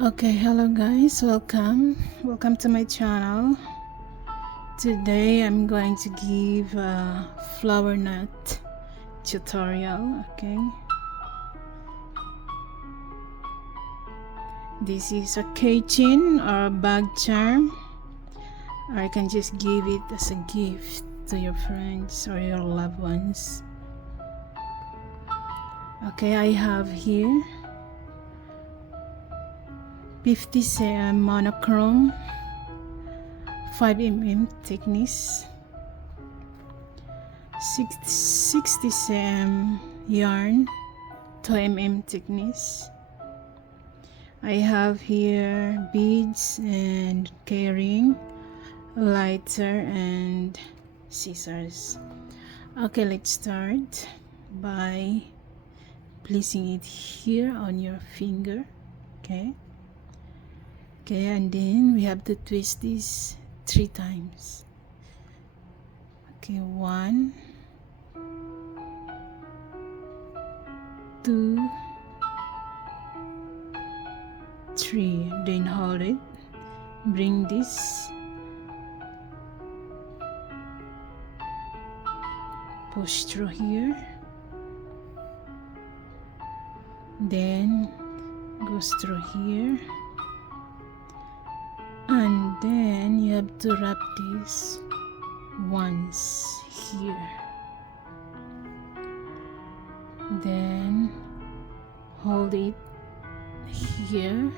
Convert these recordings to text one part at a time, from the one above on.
Okay, hello guys, welcome to my channel. Today I'm going to give a flower knot tutorial. Okay, this is a keychain or a bag charm, or you can just give it as a gift to your friends or your loved ones. Okay, I have here 50 cm monochrome 5 mm thickness, 60 cm yarn 2 mm thickness. I have here beads and keyring, lighter and scissors. Okay, let's start by placing it here on your finger. Okay, and then we have to twist this 3 times. Okay, 1, 2, 3. Then hold it, bring this, push through here, then goes through here, and then you have to wrap this once here, then hold it here,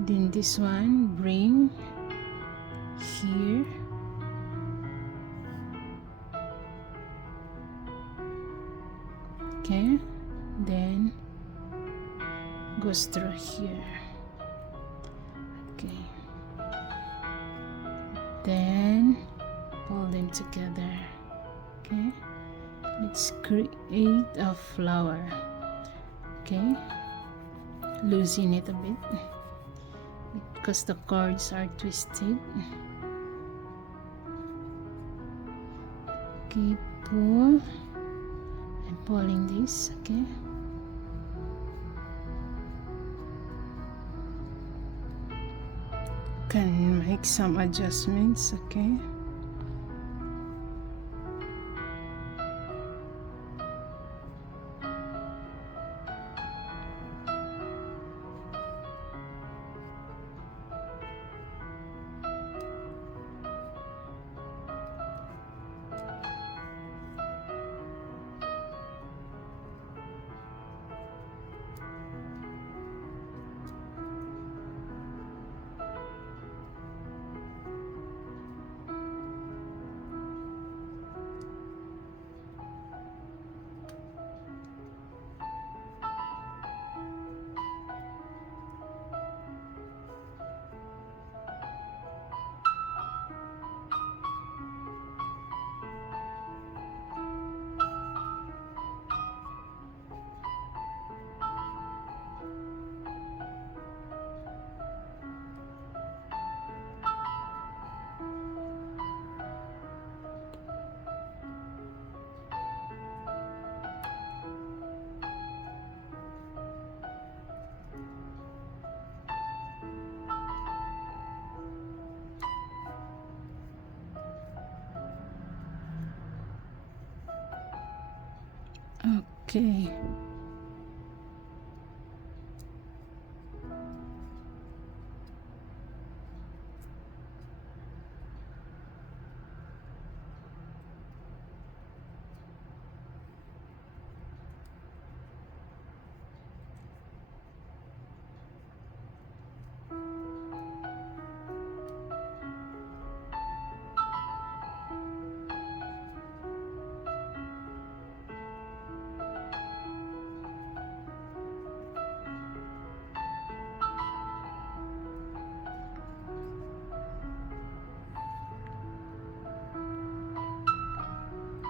then this one bring here, okay, then goes through here. Okay, then pull them together. Okay, let's create a flower. Okay, loosen it a bit because the cords are twisted. Okay, pull. I'm pulling this. Okay, can make some adjustments. Okay, okay.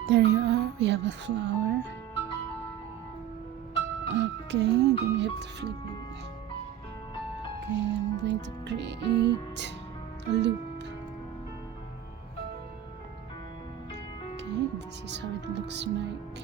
There you are, we have a flower. Okay, then we have to flip it. Okay, I'm going to create a loop. Okay, this is how it looks like.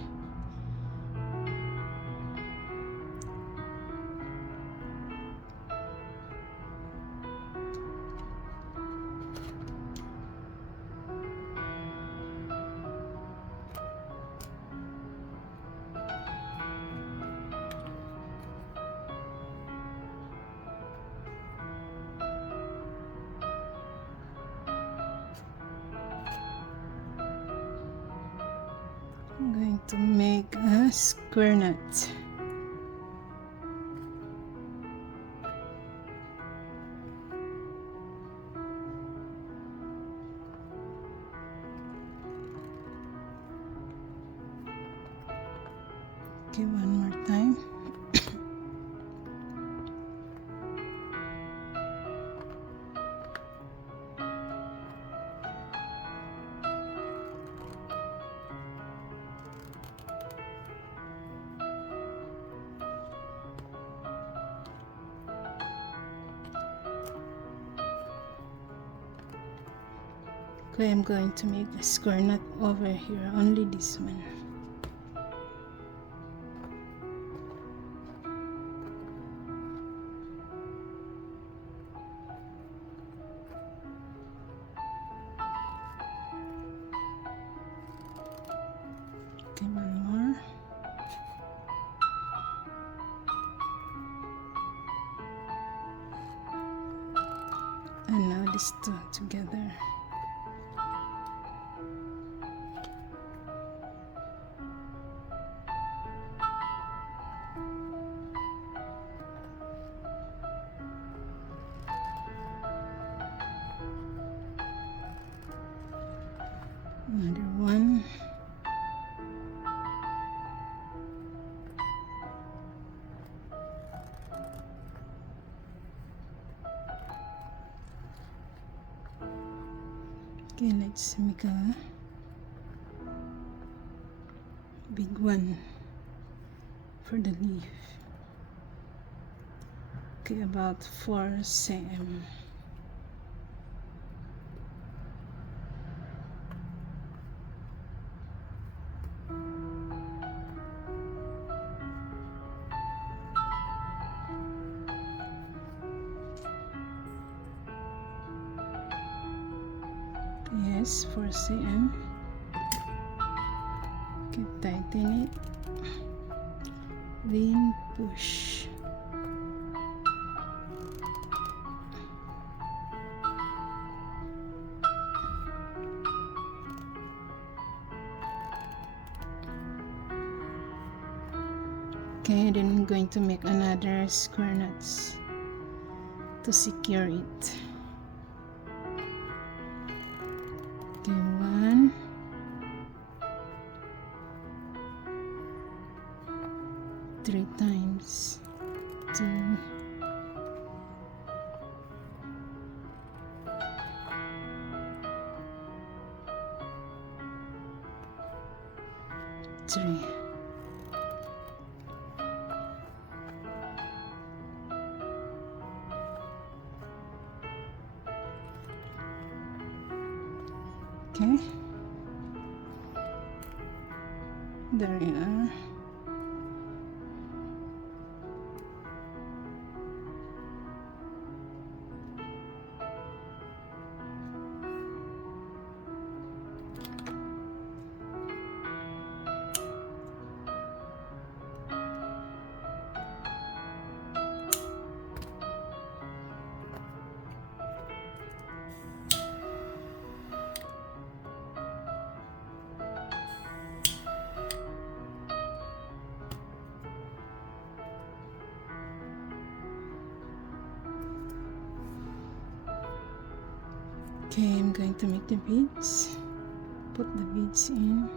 I'm going to make a square nut. Okay, one more time. Okay, I'm going to make a square nut over here, only this one. Okay, one more. And now these two together. Another one. Okay, let's make a big one for the leaf. Okay, about 4 cm. Yes, 4 cm. Okay, tighten it. Then push. Okay, then I'm going to make another square nuts to secure it. Okay, 1, 3 times, 2, 3. Okay, there you are. Okay, I'm going to make the beads. Put the beads in.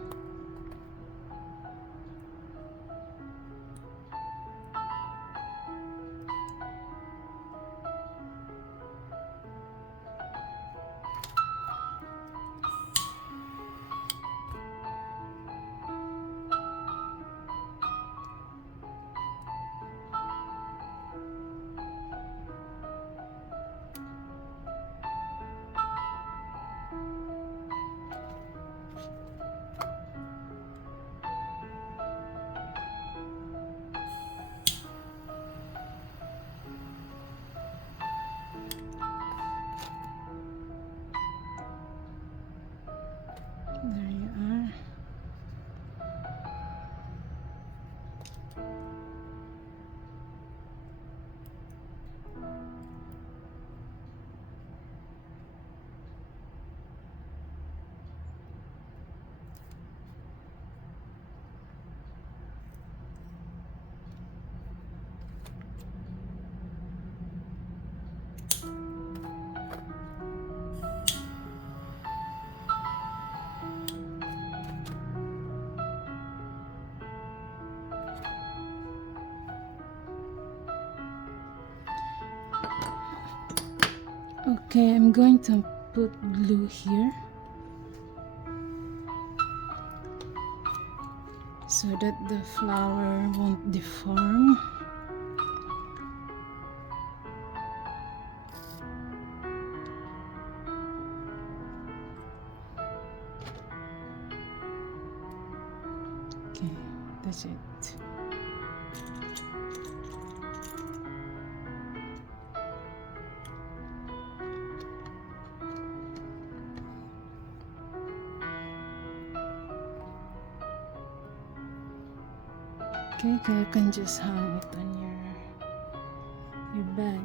Okay, I'm going to put glue here so that the flower won't deform. Okay, that's it. Okay, you can just hang it on your bag.